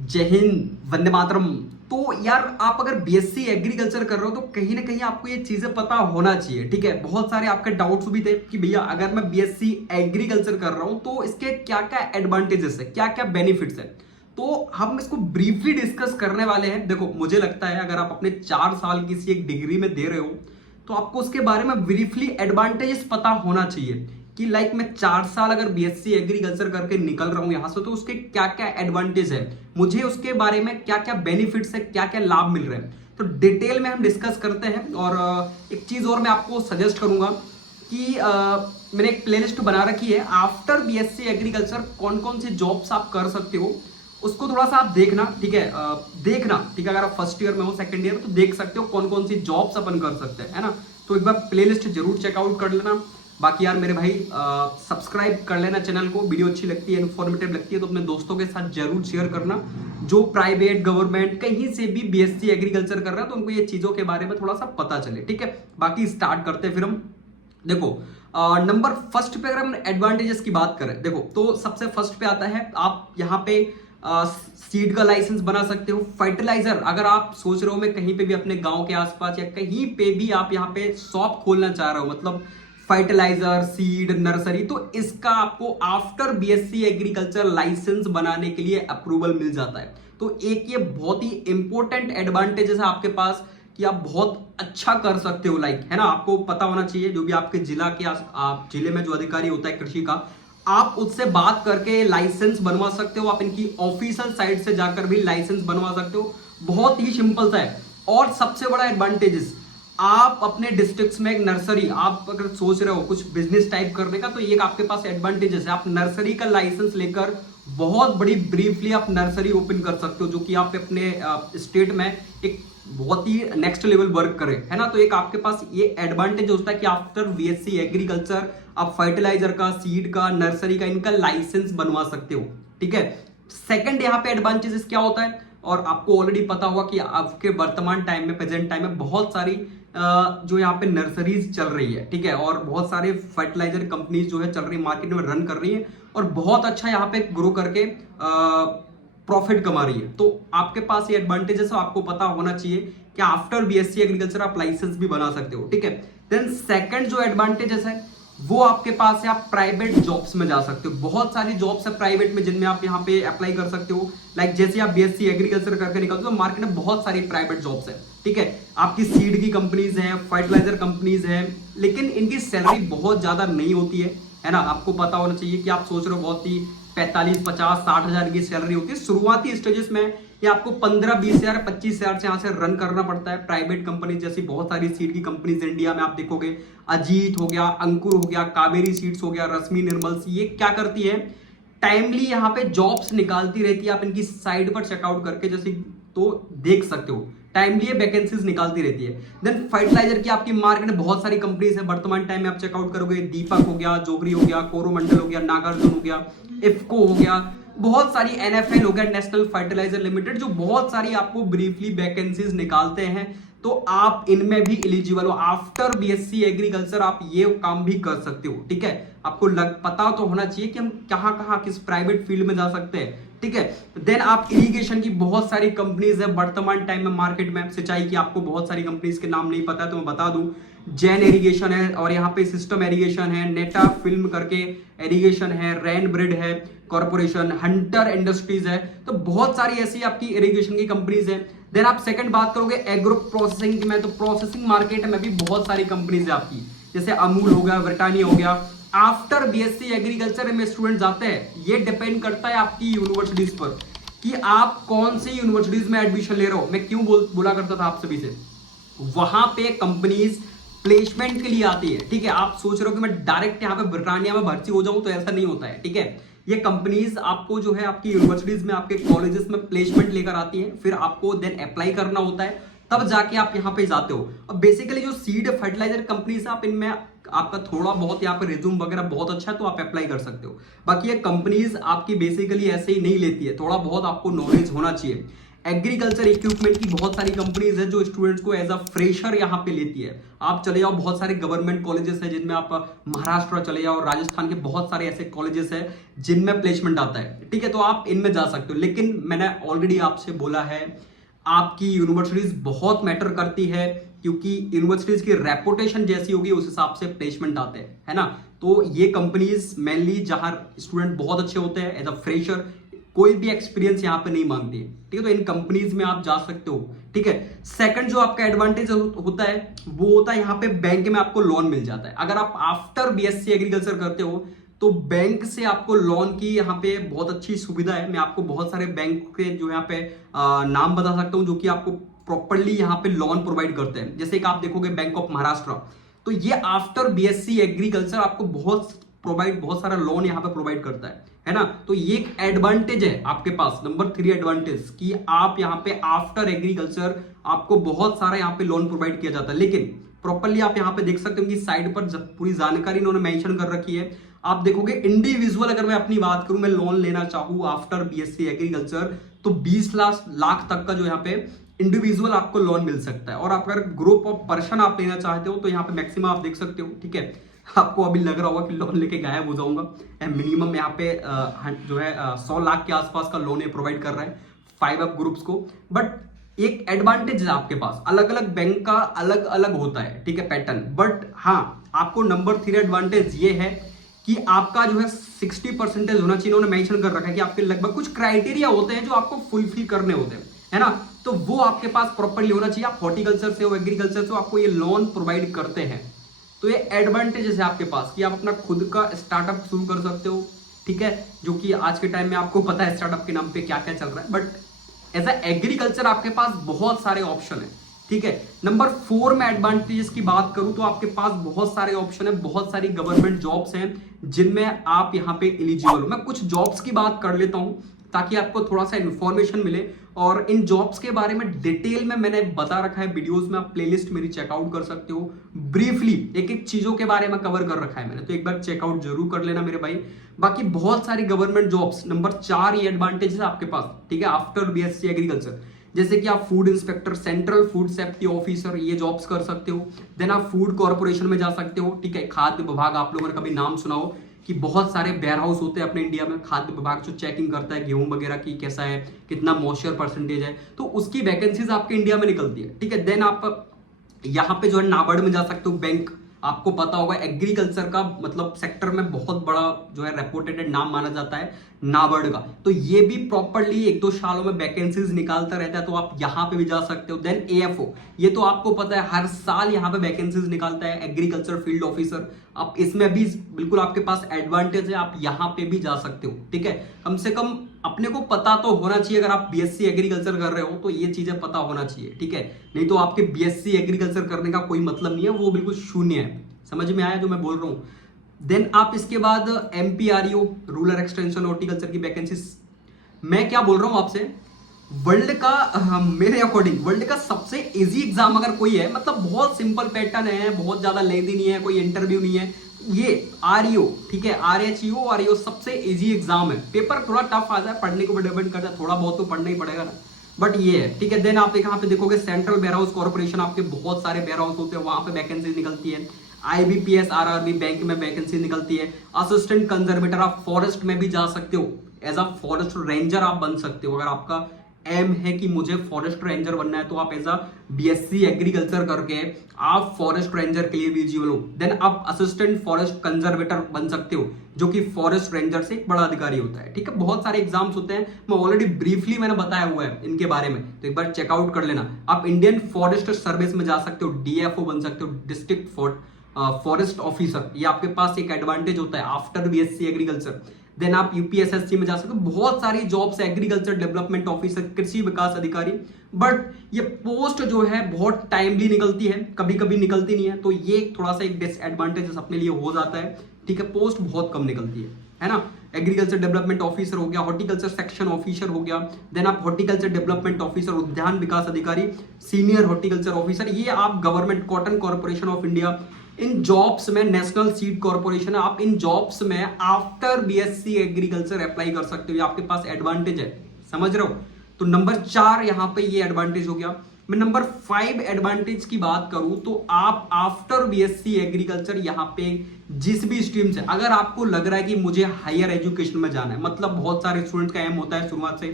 जय हिंद, वंदे मातरम। तो यार आप अगर बीएससी एग्रीकल्चर कर रहे हो तो कहीं ना कहीं आपको ये चीजें पता होना चाहिए। ठीक है, बहुत सारे आपके डाउट्स भी थे कि भैया अगर मैं बीएससी एग्रीकल्चर कर रहा हूं तो इसके क्या क्या एडवांटेजेस है, क्या क्या बेनिफिट्स है। तो हम इसको ब्रीफली डिस्कस करने वाले हैं। देखो, मुझे लगता है अगर आप अपने 4 साल किसी एक डिग्री में दे रहे हो तो आपको उसके बारे में ब्रीफली एडवांटेजेस पता होना चाहिए कि लाइक मैं 4 साल अगर बीएससी एग्रीकल्चर करके निकल रहा हूं यहां से तो उसके क्या क्या एडवांटेज है, मुझे उसके बारे में क्या क्या बेनिफिट्स है, क्या क्या लाभ मिल रहे हैं। तो डिटेल में हम डिस्कस करते हैं। और एक चीज और मैं आपको सजेस्ट करूंगा कि मैंने एक प्लेलिस्ट बना रखी है आफ्टर बीएससी एग्रीकल्चर, कौन कौन सी जॉब्स आप कर सकते हो उसको थोड़ा सा आप देखना। ठीक है, देखना। ठीक है, अगर आप फर्स्ट ईयर में हो, सेकंड ईयर में, तो देख सकते हो कौन कौन सी जॉब्स अपन कर सकते हैं, है ना। तो एक बार प्लेलिस्ट जरूर चेकआउट कर लेना। बाकी यार मेरे भाई, सब्सक्राइब कर लेना चैनल को। वीडियो अच्छी लगती है, इन्फॉर्मेटिव लगती है तो अपने दोस्तों के साथ जरूर शेयर करना जो प्राइवेट गवर्नमेंट कहीं से भी बीएससी एग्रीकल्चर कर रहा है तो उनको ये चीजों के बारे में थोड़ा सा पता चले। ठीक है, बाकी स्टार्ट करते हैं फिर हम। देखो, नंबर फर्स्ट पे अगर हम एडवांटेजेस की बात करें, देखो तो सबसे फर्स्ट पे आता है आप यहाँ पे सीड का लाइसेंस बना सकते हो। फर्टिलाइजर, अगर आप सोच रहे हो मैं कहीं पे भी अपने गांव के आसपास या कहीं पे भी आप यहाँ पे शॉप खोलना चाह रहे हो, मतलब फर्टिलाइजर, सीड, नर्सरी, तो इसका आपको आफ्टर बीएससी एग्रीकल्चर लाइसेंस बनाने के लिए अप्रूवल मिल जाता है। तो एक ये बहुत ही इंपॉर्टेंट एडवांटेजेस है आपके पास कि आप बहुत अच्छा कर सकते हो। लाइक, है ना, आपको पता होना चाहिए जो भी आपके जिला के आप जिले में जो अधिकारी होता है कृषि का, आप उससे बात करके लाइसेंस बनवा सकते हो। आप इनकी ऑफिशियल साइट से जाकर भी लाइसेंस बनवा सकते हो। बहुत ही सिंपल सा है। और सबसे बड़ा एडवांटेजेस, आप अपने डिस्ट्रिक्ट में एक नर्सरी, आप अगर सोच रहे हो कुछ बिजनेस टाइप करने का तो ये आपके पास एडवांटेजेस है। आप नर्सरी का लाइसेंस लेकर बहुत बड़ी ब्रीफली आप नर्सरी ओपन कर सकते हो जो कि आप अपने स्टेट में एक बहुत ही नेक्स्ट लेवल वर्क करे, है ना। तो एक आपके पास ये एडवांटेज होता है कि आफ्टर बीएससी एग्रीकल्चर आप फर्टिलाइजर का, सीड का, नर्सरी का, इनका लाइसेंस बनवा सकते हो। ठीक है, सेकंड यहाँ पे एडवांटेजेस क्या होता है, और आपको ऑलरेडी पता होगा कि आपके वर्तमान टाइम में, प्रेजेंट टाइम में बहुत सारी जो यहाँ पे नर्सरीज चल रही है। ठीक है, और बहुत सारे फर्टिलाइजर कंपनीज जो है चल रही है, मार्केट में रन कर रही है और बहुत अच्छा यहाँ पे ग्रो करके प्रॉफिट कमा रही है। तो आपके पास ये एडवांटेजेस आपको पता होना चाहिए कि आफ्टर बीएससी एग्रीकल्चर आप लाइसेंस भी बना सकते हो। ठीक है, देन सेकंड जो एडवांटेजेस है वो आपके पास है, आप प्राइवेट जॉब्स में जा सकते हो। बहुत सारी जॉब्स है प्राइवेट में जिनमें आप यहाँ पे अप्लाई कर सकते हो। लाइक जैसे आप बीएससी एग्रीकल्चर करके निकलते हो, मार्केट में बहुत सारी प्राइवेट जॉब्स है। ठीक है, आपकी सीड की कंपनीज हैं, फर्टिलाइजर कंपनीज हैं, लेकिन इनकी सैलरी बहुत ज्यादा नहीं होती है ना। आपको पता होना चाहिए कि आप सोच रहे हो बहुत ही 45, 50, 60 हजार की सैलरी होती है शुरुआती स्टेजेस में। ये आपको 15, 20 हजार, 25 हजार से यहाँ से रन करना पड़ता है। प्राइवेट कंपनी जैसी बहुत सारी सीड की कंपनीज इंडिया में आप देखोगे, अजीत हो गया, अंकुर हो गया, कावेरी सीड्स हो गया, रश्मि निर्मल्स, ये क्या करती है, टाइमली यहाँ पे जॉब्स निकालती रहती है। आप इनकी साइड पर चेकआउट करके जैसे तो देख सकते हो, टाइमली ये वैकेंसीज निकालती रहती है। देन फर्टिलाइजर की आपकी मार्केट में बहुत सारी कंपनीज है। वर्तमान टाइम में आप चेकआउट करोगे, दीपक हो गया, जोगरी हो गया, कोरोमंडल हो गया, नागार्जुन हो गया, इफ्को हो गया, बहुत सारी एनएफएल हो गया, नेशनल फर्टिलाइजर लिमिटेड, जो बहुत सारी आपको ब्रीफली वैकेंसीज निकालते हैं। तो आप इनमें भी एलिजिबल हो। आफ्टर बीएससी एग्रीकल्चर आप ये काम भी कर सकते हो। ठीक है, आपको पता तो होना चाहिए कि हम कहां कहां किस प्राइवेट फील्ड में जा सकते हैं। ठीक है, देन आप इरिगेशन की बहुत सारी कंपनीज है वर्तमान टाइम में मार्केट में। सिंचाई की आपको बहुत सारी कंपनीज के नाम नहीं पता है तो मैं बता दूं, जैन इरिगेशन है, और यहाँ पे सिस्टम इरिगेशन है, नेटा फिल्म करके इरिगेशन है, रैन ब्रिड है कॉर्पोरेशन, हंटर इंडस्ट्रीज है। तो बहुत सारी ऐसी आपकी इरिगेशन की कंपनीज है। देन आप सेकंड बात करोगे एग्रो प्रोसेसिंग की, में तो प्रोसेसिंग मार्केट में भी बहुत सारी कंपनीज है आपकी, जैसे अमूल हो गया, ब्रिटानिया हो गया। आफ्टर बीएससी एग्रीकल्चर में स्टूडेंट जाते हैं, ये डिपेंड करता है आपकी यूनिवर्सिटीज पर कि आप कौन सी यूनिवर्सिटीज में एडमिशन ले रहे हो। मैं क्यों बोला करता था आप सभी से, वहां पे कंपनीज प्लेसमेंट के लिए आती है। ठीक है, आप सोच रहे हो कि मैं डायरेक्ट यहाँ पे ब्रिटानिया में भर्ती हो जाऊं, तो ऐसा नहीं होता है। ठीक है, ये कंपनीज आपको जो है आपकी यूनिवर्सिटीज में, आपके कॉलेजेस में प्लेसमेंट लेकर आती है, फिर आपको देन अप्लाई करना होता है, तब जाके आप यहाँ पे जाते हो। अब बेसिकली जो सीड फर्टिलाइजर कंपनीज आप इनमें आपका थोड़ा बहुत यहाँ पे रिज्यूम वगैरह बहुत अच्छा है तो आप अप्लाई कर सकते हो। बाकी ये कंपनीज आपकी बेसिकली ऐसे ही नहीं लेती है, थोड़ा बहुत आपको नॉलेज होना चाहिए। एग्रीकल्चर इक्विपमेंट की बहुत सारी कंपनीज है जो स्टूडेंट्स को एज अ फ्रेशर यहाँ पे लेती है। आप चले जाओ, बहुत सारे गवर्नमेंट कॉलेजेस है जिनमें आप महाराष्ट्र चले जाओ, राजस्थान के बहुत सारे ऐसे कॉलेजेस है जिनमें प्लेसमेंट आता है, ठीक है, तो आप इनमें जा सकते हो। लेकिन मैंने ऑलरेडी आपसे बोला है, आपकी यूनिवर्सिटीज बहुत मैटर करती है, क्योंकि यूनिवर्सिटीज की रेपुटेशन जैसी होगी उस हिसाब से प्लेसमेंट आते हैं, है ना। तो ये कंपनीज मेनली जहां स्टूडेंट बहुत अच्छे होते हैं एज अ फ्रेशर, कोई भी एक्सपीरियंस यहाँ पे नहीं मांगती है, ठीक है, तो इन कंपनीज में आप जा सकते हो, ठीक है। सेकंड जो आपका एडवांटेज होता है वो होता है यहाँ पे बैंक में आपको लोन मिल जाता है। अगर आप आफ्टर बीएससी एग्रीकल्चर करते हो तो बैंक से आपको लोन की यहाँ पे बहुत अच्छी सुविधा है। मैं आपको बहुत सारे बैंक के जो यहाँ पे नाम बता सकता हूँ जो कि आपको प्रॉपरली यहाँ पे लोन प्रोवाइड करते हैं। जैसे कि आप देखोगे बैंक ऑफ महाराष्ट्र, तो ये आफ्टर बीएससी एग्रीकल्चर आपको बहुत सारा लोन यहाँ पे प्रोवाइड करता है ना। तो ये एक एडवांटेज है आपके पास, नंबर 3 एडवांटेज, कि आप यहाँ पे आफ्टर एग्रीकल्चर आपको बहुत सारा यहाँ पे लोन प्रोवाइड किया जाता है। लेकिन प्रॉपरली आप यहाँ पे देख सकते हो कि साइड पर जब पूरी जानकारी इन्होंने मेंशन कर रखी है, आप देखोगे इंडिविजुअल, अगर मैं अपनी बात करूं, मैं लोन लेना चाहूं आफ्टर बीएससी एग्रीकल्चर तो 20 लाख तक का जो यहाँ पे इंडिविजुअल आपको लोन मिल सकता है। और आप अगर ग्रुप ऑफ पर्सन आप लेना चाहते हो तो यहाँ पे मैक्सिमम आप देख सकते हो, ठीक है। आपको अभी लग रहा होगा कि लोन लेके गायब हो जाऊंगा, मिनिमम यहाँ पे जो है 100 लाख के आसपास का लोन ये प्रोवाइड कर रहा है 5 ग्रुप्स को। बट एक एडवांटेज है आपके पास, अलग अलग बैंक का अलग अलग होता है, ठीक है, पैटर्न। बट हाँ, आपको नंबर 3 एडवांटेज ये है कि आपका जो है 60% होना चाहिए। उन्होंने मेंशन कर रखा है कि आपके लगभग कुछ क्राइटेरिया होते हैं जो आपको फुलफिल करने होते हैं, है ना, तो वो आपके पास प्रॉपरली होना चाहिए। आप हॉर्टिकल्चर से हो, एग्रीकल्चर से हो, आपको ये लोन प्रोवाइड करते हैं। तो ये एडवांटेजेस है आपके पास कि आप अपना खुद का स्टार्टअप शुरू कर सकते हो, ठीक है, जो कि आज के टाइम में आपको पता है स्टार्टअप के नाम पे क्या क्या चल रहा है। बट एज ए एग्रीकल्चर आपके पास बहुत सारे ऑप्शन है, ठीक है। नंबर 4 में एडवांटेजेस की बात करूं तो आपके पास बहुत सारे ऑप्शन है, बहुत सारी गवर्नमेंट जॉब्स हैं जिनमें आप यहाँ पे एलिजिबल हो। मैं कुछ जॉब्स की बात कर लेता हूं ताकि आपको थोड़ा सा इंफॉर्मेशन मिले, और इन जॉब्स के बारे में डिटेल में मैंने बता रखा है वीडियोस में, आप प्लेलिस्ट मेरी चेकआउट कर सकते हो। ब्रीफली एक एक चीजों के बारे में कवर कर रखा है मैंने, तो एक बार चेकआउट जरूर कर लेना मेरे भाई। बाकी बहुत सारी गवर्नमेंट जॉब्स, नंबर 4 ये एडवांटेज है आपके पास, ठीक है, आफ्टर बीएससी एग्रीकल्चर। जैसे कि आप food inspector, central food safety officer, ये जॉब्स कर सकते हो। देन आप फूड कॉर्पोरेशन में जा सकते हो, ठीक है, खाद्य विभाग, आप लोगों ने कभी नाम सुना हो कि बहुत सारे वेयर हाउस होते हैं अपने इंडिया में, खाद्य विभाग जो चेकिंग करता है गेहूं वगैरह की कैसा है, कितना मॉइस्चर परसेंटेज है, तो उसकी वैकेंसीज आपके इंडिया में निकलती है, ठीक है। देन आप यहाँ पे जो है नाबार्ड में जा सकते हो, बैंक, आपको पता होगा एग्रीकल्चर का मतलब सेक्टर में बहुत बड़ा जो है रेपुटेड नाम माना जाता है नाबार्ड का, तो ये भी प्रॉपरली 1-2 सालों में वैकेंसीज निकालता रहता है, तो आप यहाँ पे भी जा सकते हो। देन एएफओ, ये तो आपको पता है हर साल यहाँ पे वैकेंसीज निकालता है, एग्रीकल्चर फील्ड ऑफिसर, आप इसमें भी बिल्कुल आपके पास एडवांटेज है, आप यहाँ पे भी जा सकते हो, ठीक है। कम से कम अपने को पता तो होना चाहिए, अगर आप बीएससी एग्रीकल्चर कर रहे हो तो ये चीजें पता होना चाहिए, ठीक है, नहीं तो आपके बीएससी एग्रीकल्चर करने का कोई मतलब नहीं है, वो बिल्कुल शून्य है। समझ में आया जो मैं बोल रहा हूँ। देन आप इसके बाद एमपीआरईओ, रूरल एक्सटेंशन हॉर्टिकल्चर की वैकेंसीज, मैं क्या बोल रहा हूँ आपसे, वर्ल्ड का मेरे अकॉर्डिंग वर्ल्ड का सबसे इजी एग्जाम अगर कोई है, मतलब बहुत सिंपल पैटर्न है, बहुत ज्यादा लेंथी नहीं है, कोई इंटरव्यू नहीं है, ये आरईओ, ठीक है, आरएचईओ आरईओ सबसे इजी एग्जाम है। पेपर थोड़ा टफ आता है, पढ़ने को डिपेंड करता है, थोड़ा बहुत तो पढ़ना ही पड़ेगा ना, बट ये है, ठीक है। देन आप यहाँ पे देखोगे सेंट्रल वेयर हाउस कॉर्पोरेशन, आपके बहुत सारे वेयर हाउस होते हैं, वहां पे वैकेंसी निकलती है। आईबीपीएस आरआरबी बैंक में वैकेंसी निकलती है। असिस्टेंट कंजर्वेटर, आप फॉरेस्ट में भी जा सकते हो, एज अ फॉरेस्ट रेंजर आप बन सकते हो। अगर आपका एम है कि मुझे फॉरेस्ट रेंजर बनना है तो आप एज अ बीएससी एग्रीकल्चर करके आप फॉरेस्ट रेंजर के लिए भी एलिजिबल हो। देन आप असिस्टेंट फॉरेस्ट कंजर्वेटर बन सकते हो, जो कि फॉरेस्ट रेंजर से एक बड़ा अधिकारी होता है, ठीक है। बहुत सारे एग्जाम्स होते हैं, मैं ऑलरेडी ब्रीफली मैंने बताया हुआ है इनके बारे में, तो एक बार चेकआउट कर लेना। आप इंडियन फॉरेस्ट सर्विस में जा सकते हो, डीएफओ बन सकते हो, डिस्ट्रिक्ट फॉरेस्ट ऑफिसर, ये आपके पास एक एडवांटेज होता है आफ्टर बीएससी एग्रीकल्चर। देन आप यूपीएसएससी में जा सकते हो, बहुत सारी जॉब्स, एग्रीकल्चर डेवलपमेंट ऑफिसर, कृषि विकास अधिकारी, बट ये पोस्ट जो है बहुत टाइमली निकलती है, कभी कभी निकलती नहीं है, तो ये थोड़ा सा एक डिसएडवांटेज अपने लिए हो जाता है, ठीक है, पोस्ट बहुत कम निकलती है ना। एग्रीकल्चर डेवलपमेंट ऑफिसर हो गया, हॉर्टिकल्चर सेक्शन ऑफिसर हो गया, देन आप हॉर्टिकल्चर डेवलपमेंट ऑफिसर, उद्यान विकास अधिकारी, सीनियर हॉर्टिकल्चर ऑफिसर, ये आप government, cotton corporation of India, in jobs में, नेशनल सीड कॉर्पोरेशन, आप इन जॉब्स में आफ्टर बीएससी एग्रीकल्चर अप्लाई कर सकते हो, ये आपके पास एडवांटेज है, समझ रहे हो। तो नंबर 4 यहाँ पे ये एडवांटेज हो गया। मैं नंबर 5 एडवांटेज की बात करूं तो आप आफ्टर बीएससी एग्रीकल्चर यहाँ पे जिस भी स्ट्रीम से, अगर आपको लग रहा है कि मुझे हायर एजुकेशन में जाना है, मतलब बहुत सारे स्टूडेंट का एम होता है शुरुआत से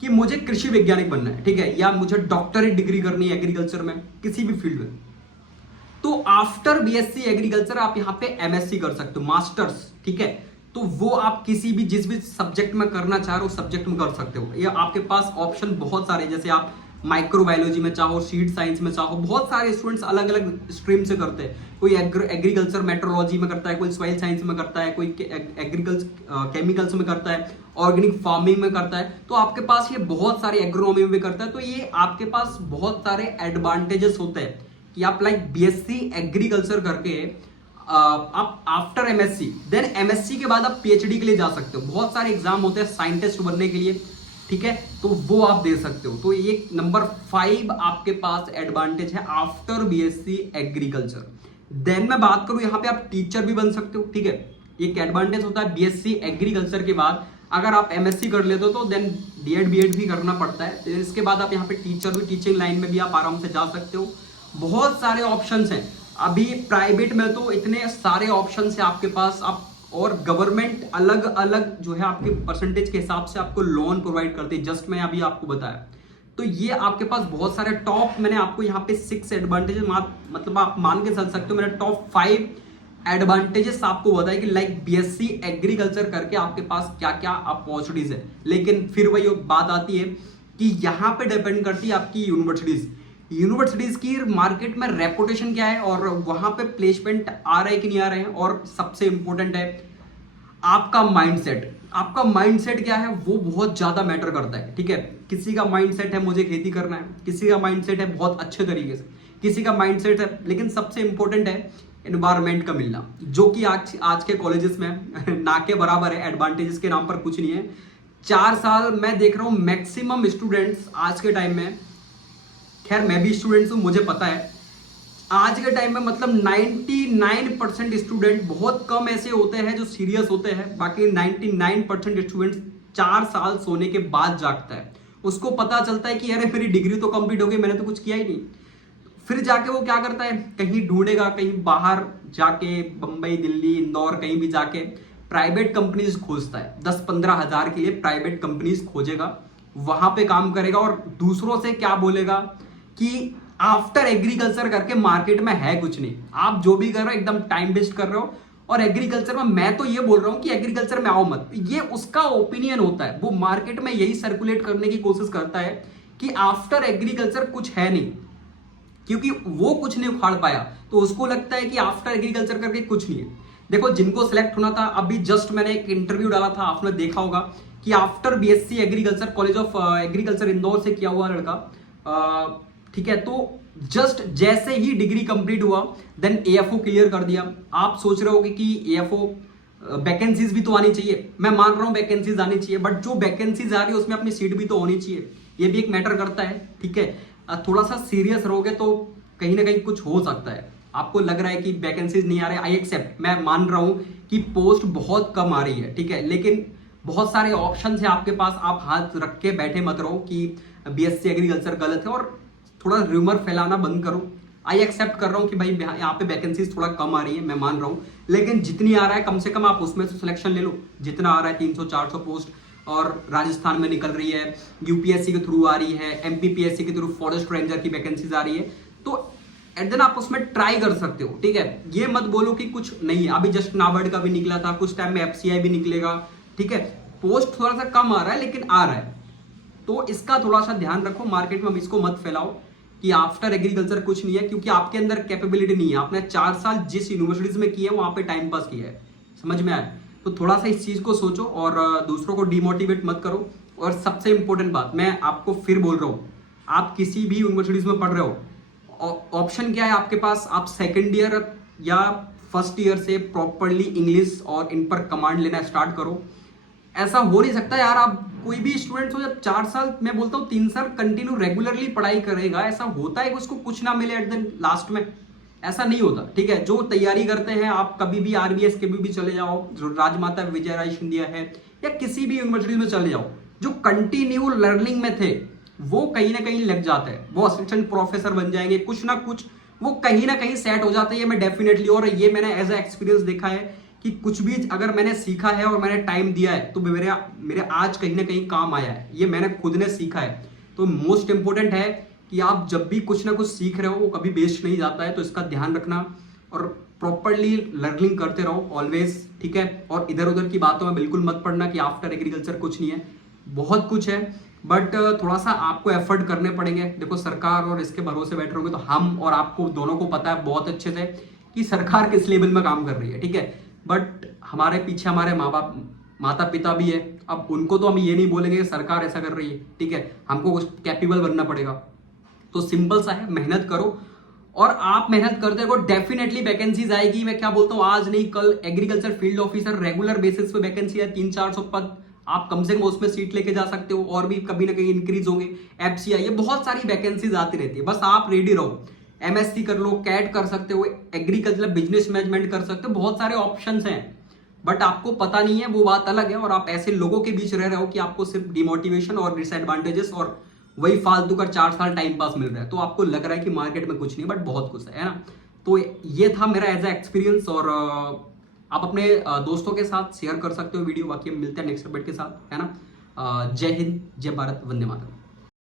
कि मुझे कृषि वैज्ञानिक बनना है, ठीक है, या मुझे डॉक्टरेट डिग्री करनी है एग्रीकल्चर में, किसी भी फील्ड में, तो आफ्टर बीएससी एग्रीकल्चर आप यहाँ पे एमएससी कर सकते हो, मास्टर्स, ठीक है। तो वो आप किसी भी जिस भी सब्जेक्ट में करना चाह रहे हो सब्जेक्ट में कर सकते हो। ये आपके पास ऑप्शन बहुत सारे, जैसे आप माइक्रोबायोलॉजी में चाहो, सीड साइंस में चाहो, बहुत सारे स्टूडेंट्स अलग अलग स्ट्रीम से करते हैं। कोई एग्रीकल्चर मेट्रोलॉजी में करता है, कोई सॉइल साइंस में करता है, कोई एग्रीकल्चर केमिकल्स में करता है, ऑर्गेनिक फार्मिंग में करता है। तो आपके पास ये बहुत सारे, एग्रोनॉमी में भी करता है। तो ये आपके पास बहुत सारे एडवांटेजेस होते हैं कि आप लाइक बीएससी एग्रीकल्चर करके आप आफ्टर एमएससी, देन एमएससी के बाद आप पीएचडी के लिए जा सकते हो। बहुत सारे एग्जाम होते हैं साइंटिस्ट बनने के लिए, ठीक है, तो वो आप दे सकते हो। तो ये नंबर 5 आपके पास एडवांटेज है आफ्टर बीएससी एग्रीकल्चर। देन मैं बात करूं, यहाँ पे आप टीचर भी बन सकते हो, ठीक है, एक एडवांटेज होता है बीएससी एग्रीकल्चर के बाद अगर आप एमएससी कर लेते हो तो देन डीएड बीएड भी करना पड़ता है। इसके बाद आप यहाँ पे टीचर भी, टीचिंग लाइन में भी आप आराम से जा सकते हो। बहुत सारे ऑप्शंस हैं अभी प्राइवेट में, तो इतने सारे ऑप्शंस हैं आपके पास। आप और गवर्नमेंट अलग अलग जो है आपके परसेंटेज के हिसाब से आपको लोन प्रोवाइड करती है, जस्ट मैं अभी आपको बताया। तो ये आपके पास बहुत सारे टॉप, मैंने आपको यहाँ पे 6 एडवांटेजेस, मतलब आप मान के चल सकते हो मैंने टॉप 5 एडवांटेजेस आपको बताया कि लाइक बीएससी एग्रीकल्चर करके आपके पास क्या क्या अपॉर्चुनिटीज है। लेकिन फिर वही बात आती है कि यहाँ पे डिपेंड करती है आपकी यूनिवर्सिटीज की मार्केट में रेपुटेशन क्या है और वहां पे प्लेसमेंट आ रहे कि नहीं आ रहे हैं। और सबसे इंपॉर्टेंट है आपका माइंडसेट क्या है, वो बहुत ज्यादा मैटर करता है, ठीक है। किसी का माइंडसेट है मुझे खेती करना है, किसी का माइंडसेट है बहुत अच्छे तरीके से, किसी का माइंडसेट है, लेकिन सबसे इंपॉर्टेंट है एनवायरमेंट का मिलना, जो कि आज के कॉलेजेस में ना के बराबर है। एडवांटेजेस के नाम पर कुछ नहीं है। 4 साल मैं देख रहा हूं मैक्सिमम स्टूडेंट्स आज के टाइम में, खैर मैं भी स्टूडेंट्स हूं, मुझे पता है आज के टाइम में मतलब 99% स्टूडेंट, बहुत कम ऐसे होते हैं जो सीरियस होते हैं, बाकी 99% स्टूडेंट्स 4 साल सोने के बाद जागता है। उसको पता चलता है कि अरे मेरी डिग्री तो कंप्लीट हो गई, मैंने तो कुछ किया ही नहीं। फिर जाके वो क्या करता है, कहीं ढूंढेगा, कहीं बाहर जाके बंबई, दिल्ली, इंदौर, कहीं भी जाके प्राइवेट कंपनीज खोजता है। 10-15 हजार के लिए प्राइवेट कंपनीज खोजेगा, वहां पे काम करेगा और दूसरों से क्या बोलेगा कि आफ्टर एग्रीकल्चर करके मार्केट में है कुछ नहीं, आप जो भी कर रहे हो एकदम टाइम वेस्ट कर रहे हो। और एग्रीकल्चर में मैं तो ये बोल रहा हूं कि एग्रीकल्चर में आओ मत, ये उसका ओपिनियन होता है। वो मार्केट में यही सर्कुलेट करने की कोशिश करता है कि आफ्टर एग्रीकल्चर कुछ है नहीं, क्योंकि वो कुछ नहीं उखाड़ पाया, तो उसको लगता है कि आफ्टर एग्रीकल्चर करके कुछ नहीं है। देखो जिनको सिलेक्ट होना था, अभी जस्ट मैंने एक इंटरव्यू डाला था, आपने देखा होगा कि after BSc agriculture, college of agriculture Indore से किया हुआ लड़का, ठीक है, तो जस्ट जैसे ही डिग्री कंप्लीट हुआ देन एएफओ क्लियर कर दिया। आप सोच रहे होगे कि एएफओ वैकेंसीज भी तो आनी चाहिए, मैं मान रहा हूं वैकेंसीज आनी चाहिए, बट जो वैकेंसीज आ रही है उसमें अपनी सीट भी तो होनी चाहिए, ये भी एक मैटर करता है, ठीक है। थोड़ा सा सीरियस रहोगे तो कहीं ना कहीं कुछ हो सकता है। आपको लग रहा है कि वैकेंसीज नहीं आ रहे, आई एक्सेप्ट, मैं मान रहा हूं कि पोस्ट बहुत कम आ रही है, ठीक है, लेकिन बहुत सारे ऑप्शन है आपके पास। आप हाथ रख के बैठे मत रहो कि बीएससी एग्रीकल्चर गलत है और थोड़ा रूमर फैलाना बंद करो। आई एक्सेप्ट कर रहा हूं कि भाई यहाँ पे वैकेंसीज थोड़ा कम आ रही है, मैं मान रहा हूं, लेकिन जितनी आ रहा है कम से कम आप उसमें से सिलेक्शन ले लो। जितना आ रहा है 300-400 पोस्ट, और राजस्थान में निकल रही है, यूपीएससी के थ्रू आ रही है, एमपीपीएससी के थ्रू फॉरेस्ट रेंजर की वैकेंसीज आ रही है, तो एट देन आप उसमें ट्राई कर सकते हो, ठीक है। ये मत बोलो कि कुछ नहीं है, अभी जस्ट नाबार्ड का भी निकला था, कुछ टाइम में एफसीआई भी निकलेगा, ठीक है। पोस्ट थोड़ा सा कम आ रहा है लेकिन आ रहा है, तो इसका थोड़ा सा ध्यान रखो। मार्केट में इसको मत फैलाओ कि आफ्टर एग्रीकल्चर कुछ नहीं है, क्योंकि आपके अंदर कैपेबिलिटी नहीं है। आपने 4 साल जिस यूनिवर्सिटीज में किए वहां पे टाइम पास किया है, समझ में आया। तो थोड़ा सा इस चीज को सोचो और दूसरों को डिमोटिवेट मत करो। और सबसे इंपॉर्टेंट बात मैं आपको फिर बोल रहा हूं, आप किसी भी यूनिवर्सिटीज में पढ़ रहे हो, ऑप्शन क्या है आपके पास, आप सेकेंड ईयर या फर्स्ट ईयर से प्रॉपरली इंग्लिश और इन पर कमांड लेना स्टार्ट करो। ऐसा हो नहीं सकता यार, आप कोई भी स्टूडेंट हो जब 4 साल, मैं बोलता हूँ 3 साल कंटिन्यू रेगुलरली पढ़ाई करेगा, ऐसा होता है कि उसको कुछ ना मिले एट द लास्ट में, ऐसा नहीं होता, ठीक है। जो तैयारी करते हैं आप कभी भी आरबीएस के भी चले जाओ, जो राजमाता विजयराज सिंधिया है, या किसी भी यूनिवर्सिटी में चले जाओ, जो कंटिन्यू लर्निंग में थे वो कहीं ना कहीं लग जाते हैं, वो असिस्टेंट प्रोफेसर बन जाएंगे, कुछ ना कुछ वो कहीं ना कहीं सेट हो जाते हैं। ये मैं डेफिनेटली, और ये मैंने एज ए एक्सपीरियंस देखा है कि कुछ भी अगर मैंने सीखा है और मैंने टाइम दिया है तो मेरे मेरे आज कहीं ना कहीं काम आया है, ये मैंने खुद ने सीखा है। तो मोस्ट इंपॉर्टेंट है कि आप जब भी कुछ ना कुछ सीख रहे हो वो कभी वेस्ट नहीं जाता है, तो इसका ध्यान रखना और प्रॉपरली लर्निंग करते रहो ऑलवेज, ठीक है। और इधर उधर की बातों में बिल्कुल मत पड़ना कि आफ्टर एग्रीकल्चर कुछ नहीं है, बहुत कुछ है, बट थोड़ा सा आपको एफर्ट करने पड़ेंगे। देखो सरकार और इसके भरोसे बैठे रहोगे तो हम और आपको दोनों को पता है बहुत अच्छे से कि सरकार किस लेवल में काम कर रही है, ठीक है। बट हमारे पीछे हमारे माँ बाप माता पिता भी है, अब उनको तो हम ये नहीं बोलेंगे कि सरकार ऐसा कर रही है, ठीक है, हमको कुछ कैपेबल बनना पड़ेगा। तो सिंपल सा है, मेहनत करो और आप मेहनत करते रहो, डेफिनेटली वैकेंसीज आएगी। मैं क्या बोलता हूँ, आज नहीं कल agriculture field officer regular basis पे वैकेंसी है, 300-400 पद, आप कम से कम उसमें सीट लेके जा सकते हो, और भी कभी ना कहीं इंक्रीज होंगे। एफसीआई, ये बहुत सारी वैकेंसीज आती रहती है, बस आप रेडी रहो। एमएससी कर लो, कैट कर सकते हो, एग्रीकल्चर बिजनेस मैनेजमेंट कर सकते हो, बहुत सारे ऑप्शंस हैं, बट आपको पता नहीं है, वो बात अलग है। और आप ऐसे लोगों के बीच रह रहे हो कि आपको सिर्फ डिमोटिवेशन और डिसएडवांटेजेस और वही फालतू का 4 साल टाइम पास मिल रहा है, तो आपको लग रहा है कि मार्केट में कुछ नहीं, बट बहुत कुछ है ना। तो ये था मेरा एज ए एक्सपीरियंस, और आप अपने दोस्तों के साथ शेयर कर सकते हो वीडियो। बाकी हम मिलते हैं नेक्स्ट अपडेट के साथ, है ना। जय हिंद, जय भारत, वंदे मातरम।